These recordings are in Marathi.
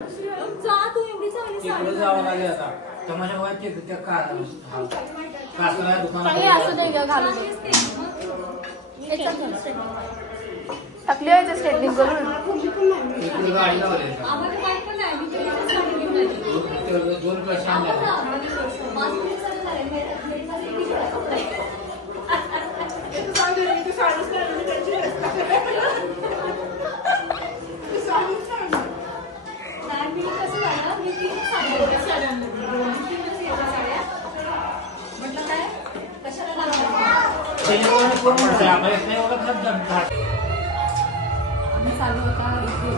तिकडे जावं लागेल आता तमाशा व्हायचे त्या कासला दुकानात असं नाही का घालून टाकली व्हायचं स्ट्रेटनिंग करून इकडे गाडी लावली दोन पैसे आणले आम्ही चालू होता इथे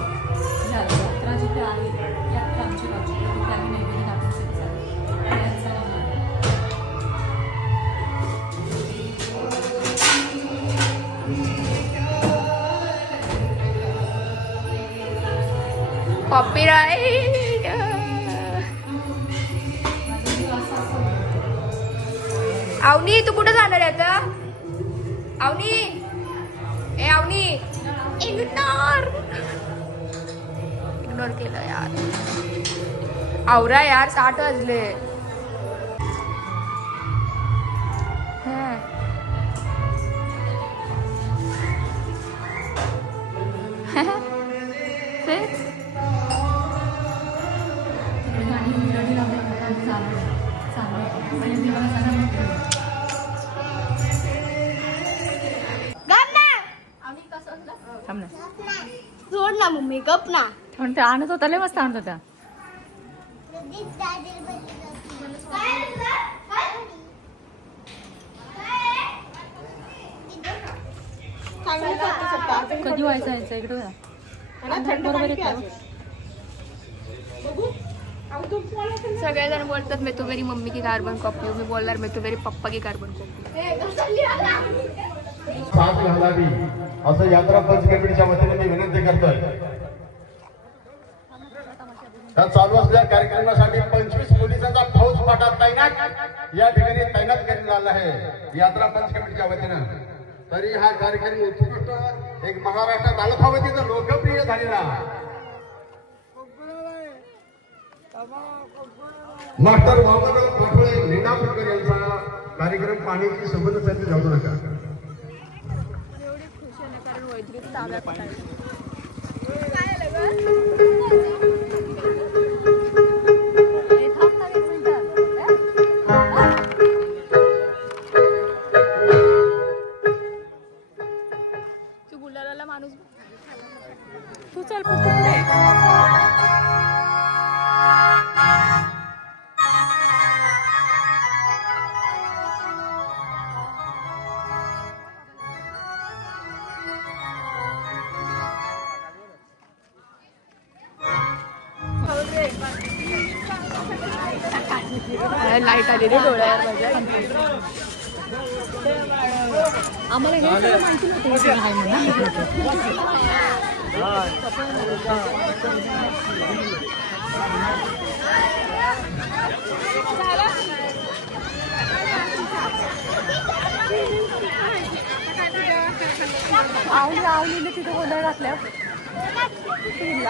यात्रा जिथे आहे यात्रा आमची गावची तिथे आम्ही नैवेद्य दाखवण्यासाठी कॉपीराइट अवनी तू कुठे जाणार आहे आता अवनी ए अवनी इग्नोर केलं यार आवरा यार 8 वाजले सोड ना मम्मी गप ना म्हणते आणत होता लय मस्त आणत होता कधी व्हायचं यायचं इकडे बरोबर सगळेजण बोलतात मैं तो मेरी मम्मी की कार्बन कॉपी हूँ, मैं बोलणार मैं तो मेरी पप्पा की कार्बन कॉपी साथ घालावी असं यात्रा पंच कमिटीच्या वतीने मी विनंती करतोय। त्या चालू असलेल्या कार्यक्रमासाठी 25 पोलिसांचा फौजफाटा तैनात या ठिकाणी तैनात करण्यात आला आहे यात्रा पंच कमिटीच्या वतीनं। तरी हा कार्यक्रम उत्कृष्ट एक महाराष्ट्रात अल्पावधीत लोकप्रिय झालेला मास्टर बाबाराव पाठोळे लीनापूरकर यांचा कार्यक्रम पाण्याची संबंध संधी जाऊ नका। तू बुलढाण्याला माणूस तू चल लाईट आली रे डोळ्यावर माझ्या आम्हाला हे सगळं माहिती नव्हतं आहे म्हणून आवलीने तिथे गोंधळ घातल्या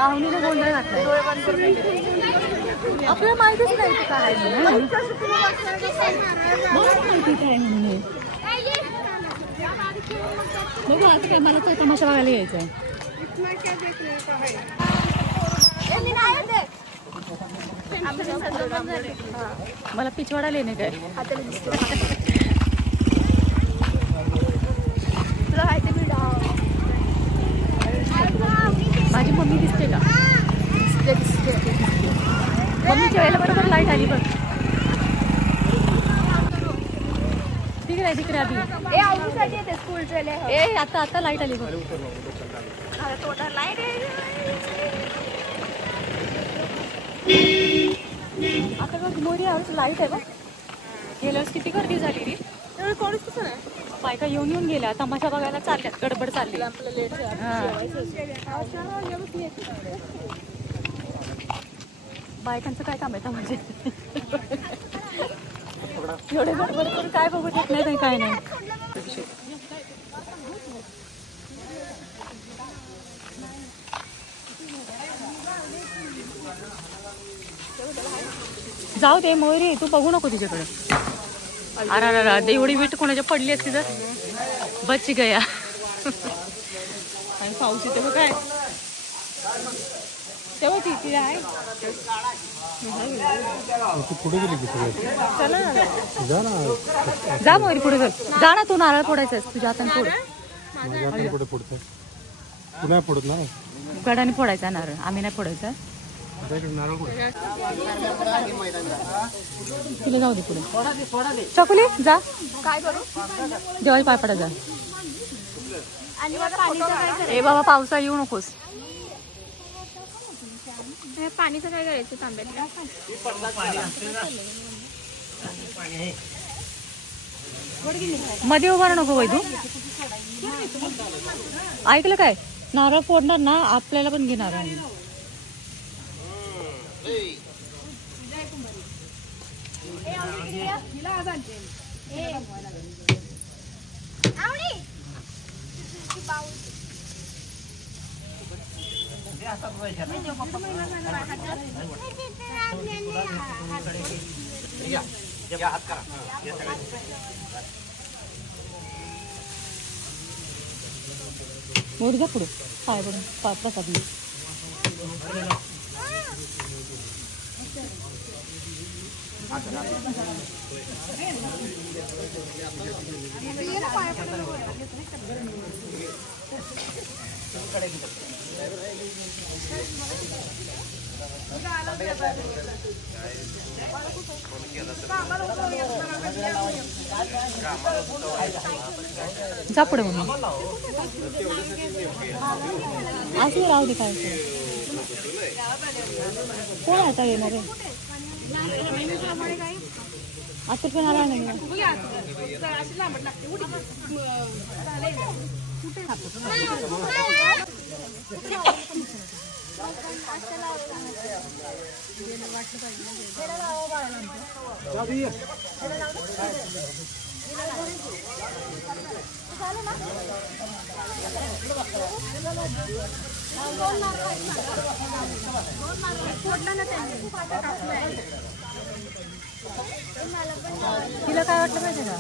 आवनीने गोंधळ घातलाय आपल्याला माहितीच नाही ते काय म्हणून माहिती काय म्हणून बघू आता काय मला तो तमाशा बघायला यायचा आहे मला पिछवाडा लेणे काय तुला माहिती माझी मम्मी दिसते का मम्मीच्या वेळेला बरोबर लाईट आली बघ तिकडे तिकडे आधी ए आता लाईट आली बघ आता बघ मोरी यावर लाईट आहे बघ गेल्यावर किती गर्दी झाली रे कोणीच कसं नाही बायका येऊन गेल्या तमाशा बघायला चालल्यात गडबड चालली आपलं लेट बायकांचं काय काम आहे तमाशे एवढे गडबड करून काय बघू देत नाही काय नाही जाऊ दे मयुरी, तू बघू नको तिच्याकडे. अरे अरे एवढी वीट कोणाच्या पडली असती तर बच गया. आणि पाऊस येते बघ काय तेव्हा ती आहे. चला ना जा मयुरी पुढे जा ना. तू नारळ फोडायचं तुझ्या हाताने फोड. नाही फोडत ना गडाने फोडायचा नारळ, आम्ही नाही फोडायचा. तिला जाऊ दे पुढे. चकुली जा काय करू देवाची पाय पडा जा. आणि पाणीचं काय करायचं? ए बाबा पावसा येऊ नकोस. पाणीचं काय करायचं तांब्यातल्या? मध्ये उभा नको वैदू. ऐकलं काय, नारळ फोडणार ना आपल्याला पण घेणार आहे. मोर जा पुढे पाय पडून प्रसाद. जा पुढे म्हणून असं राहू दे. काय कोण आता येणार आहे आता पण आला नाही. तिला काय वाटलं माहिती का,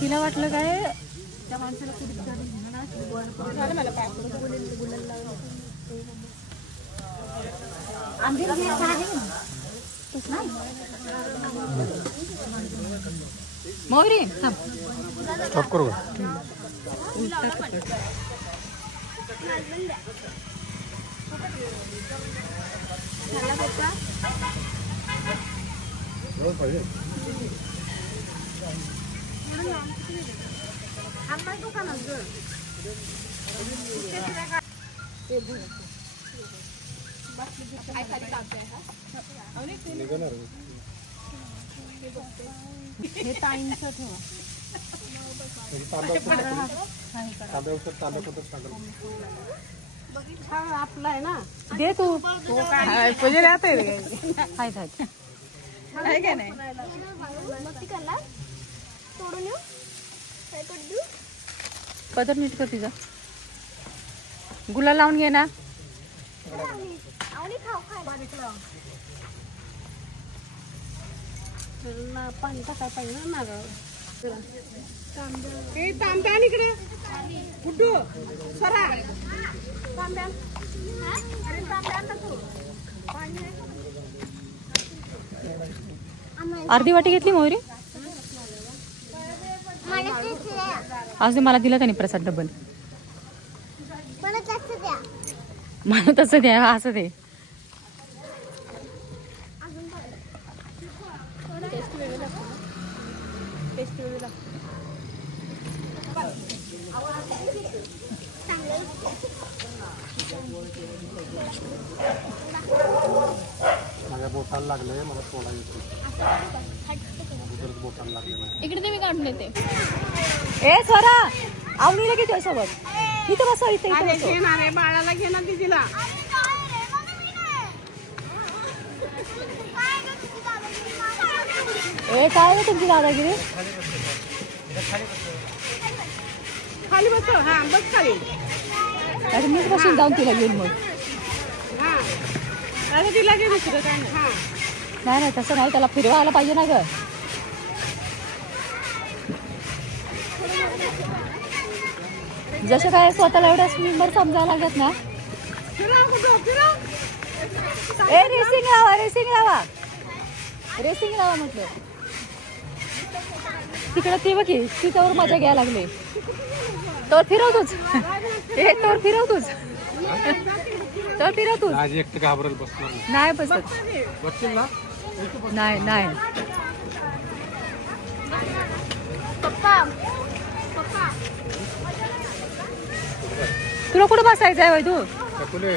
तिला वाटलं काय त्या माणसाला मयुरी स्टॉप करू हे ताईंचं ठेवा. आपला आहे ना दे तू हाय काय नाही. मग ती करणार तोडून येऊ काय कट देऊ. पदर नीट कर तिचा. गुलाल लावून घे ना. आणि खाऊ खाय पाणी टाकाय पाहिजे ना नारळ. तांब्या इकडे कुठू सरा तांब्या. अरे तांब्या नको पाणी अर्धी वाटी घेतली मयुरी. आज ते मला दिला त्याने प्रसाद डबल. मला तसं द्या असं दे. माझ्या बोटाला लागलंय, मला थोडा बोटाला लागले. इकडे ते मी काढून देते. ए सोरा आवडीला घेतोय सोबत. इथं बसा इथे घेणार बाळाला घेणार दिदीला. ए काय आहे तुमची दादागिरी. खाली बस. हा बस खाली. मीच बसून जाऊन तिला घेऊन मग. आता तिला घे दुसरं काय नाही नाही तसं नाही त्याला फिरवायला पाहिजे ना ग. जसं काय स्वतःला एवढ्या स्विमर समजायला लागत ना. ए रेसिंग लावा रेसिंग लावा रेसिंग लावा म्हटलं. तिकडं ती बघी तिच्यावर मजा घ्यायला लागले. तर फिरवतोच ए तर फिरवतोच तर फिरवतोच. आज एकटं घाबरेल बसणार नाही बसत बसतील ना. नाही नाही. पप्पा तुला कुठं बसायचं आहे तू. फुले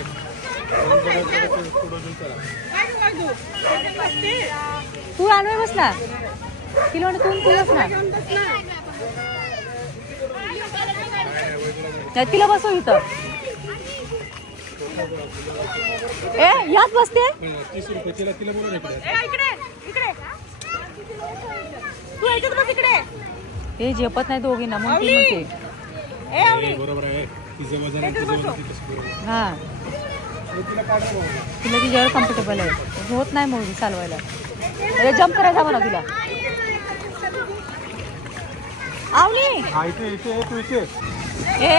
तू आणवे बसणार तिला म्हणत तू बसणार नाही तिला बसव इथं. ए यात बसते 30 रुपये तिला बोलून तू याच्यात बस इकडे. हे झेपत नाही दोघींना म्हणते म्हणते. बरोबर आहे. तिचं वजन आणि तुझं वजन कसं बरोबर. हा तिला तिच्यावर कम्फर्टेबल आहे. होत नाही मोठी चालवायला. अरे जम्प करायचा म्हणा तिला. आवली हा इथे इथे तू इथे ए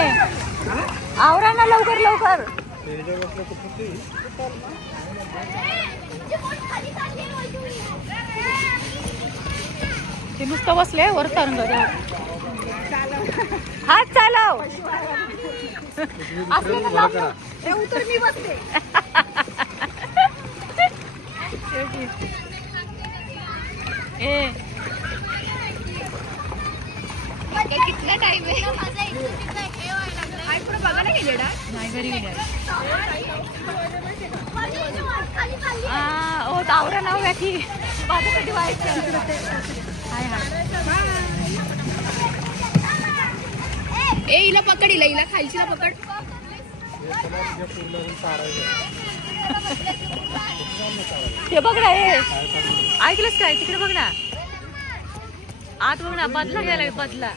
आवरा ना लवकर लवकर. ते नुसतं बसले वर तरंग हात चालव. उतर मी बसते. ए कितना टाइम आहे. बघा ना गेलेडा नाही घरी गेल्या. ओ आवरा नाव व्याखी माझ्यासाठी व्हायचं. हाय हाय ए हिला पकड हिला खालचीला पकड. ते बघ ना हे ऐकलंच काय तिकडे बघ ना आत बघ ना बदला गेला बदला.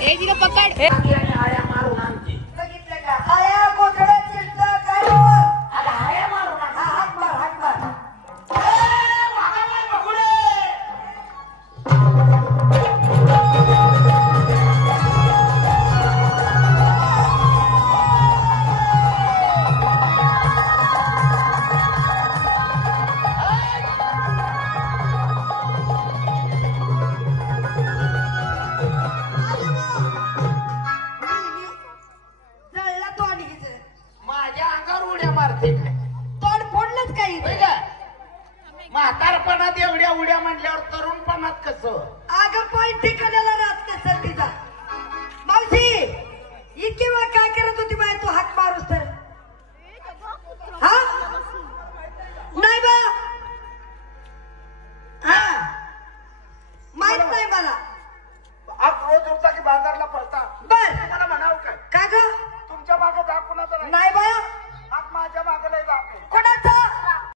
ए हिला पकड. माझ्या अंगावर उड्या मारते काय तोंड फोडलंच काही म्हातारपणात एवढ्या उड्या म्हणल्यावर तरुणपणात कसं. अगं पाय ठिकाणाला राहत नसेल तिचा. मावशी इतकी वेळ काय करत होती बाय तू हात मारूस तर. हा नाही बा हा माहित नाही मला. आज रोज उठता की बाजारला पळता बर मला म्हणावं काय का ग तुमच्या मागे जा कुणाचं नाही बाया